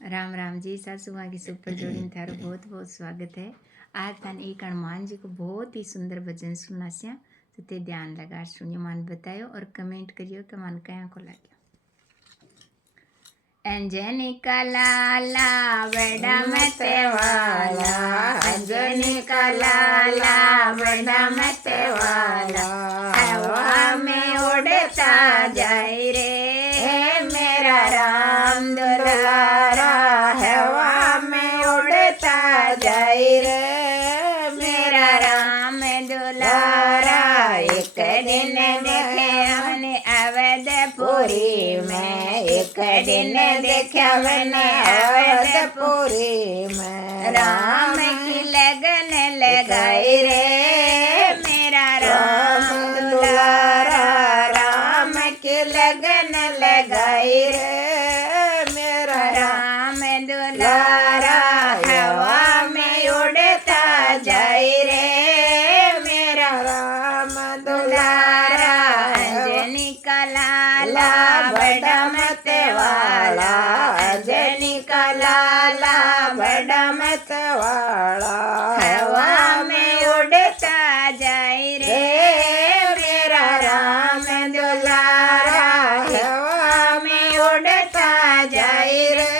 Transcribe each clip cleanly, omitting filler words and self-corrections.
राम राम जी। सासू माँ की सुपर जोड़ी में थारो बहुत बहुत स्वागत है। आज थाने एक हनुमान जी को बहुत ही सुंदर भजन सुनास्या, तो ते ध्यान लगा सुनियो, मान बतायो और कमेंट करियो कि मन क्या को लाग्यो। अंजनी का लाला बड़ा मत वाला, अंजनी का लाला बड़ा मत वाला, हवा में उड़ता जाए रे मेरा राम दुलारा, हवा में उड़ता जाए रे मेरा राम दुलारा। एक दिन देखे हमने अवधपुरी में, एक दिन देखा मैंने अवधपुरी में, राम की लगन लगाई रे मेरा राम दुलारा, राम की लगन लगाई रे मेरा राम दुलारा, हवा में उड़ता जाए रे मेरा राम दुलारा। अंजनी का लाला बड़ा मत वाला, अंजनी का लाला बड़ा मत वाला, हवा में उड़ता जाए रे मेरा राम दुलारा, हवा में उड़ता जाए रे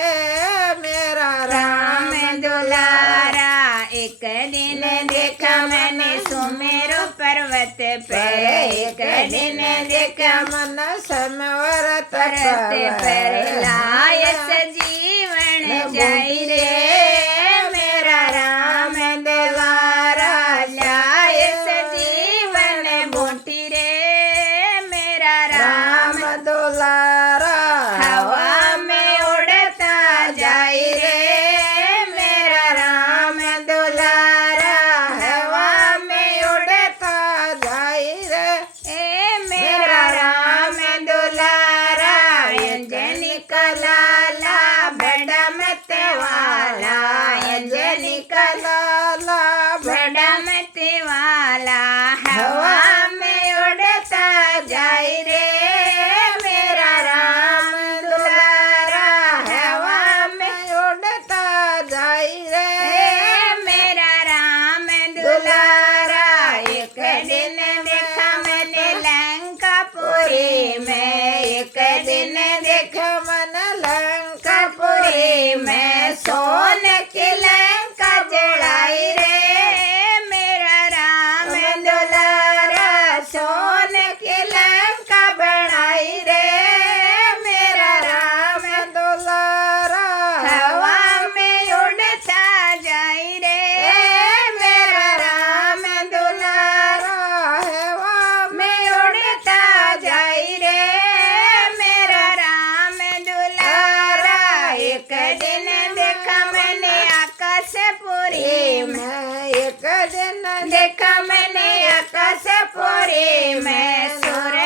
मेरा राम दुलारा। एक दिन देखा मैंने सुमेरु पर्वत पर, एक दिन देखा मन समवर पर्वत पर, लायस जीवन जाई रे मेरा राम दुलारा, लायस जीवन बूटी रे मेरा राम दुलारा, हवा में उड़ता जाए रे मेरा राम दुलारा, हवा में उड़ता जाए रे मेरा राम दुलारा। अंजनी का लाला बड़ा मत वाला, अंजनी का लाला बड़ा मत वाला, हवा में उड़ता जाए रे मेरा राम दुलारा, हवा में उड़ता जाए रे मेरा राम दुलारा। एक दिन देखा मैंने लंकापुरी में, एक दिन देखा मन लंकापुरी में, सोन की लंका जलाई रे मेरा राम दुलारा, सोन की लंका बनाई रे मेरा राम दुलारा, हवा में उड़ता जाए रे मेरा राम दुलारा, हवा में उड़ता जाए रे मेरा राम दुलारा। एक दिन देखा मैंने आकाशपुरी में, एक दिन देखा मैंने आकाशपुरी में, सूरज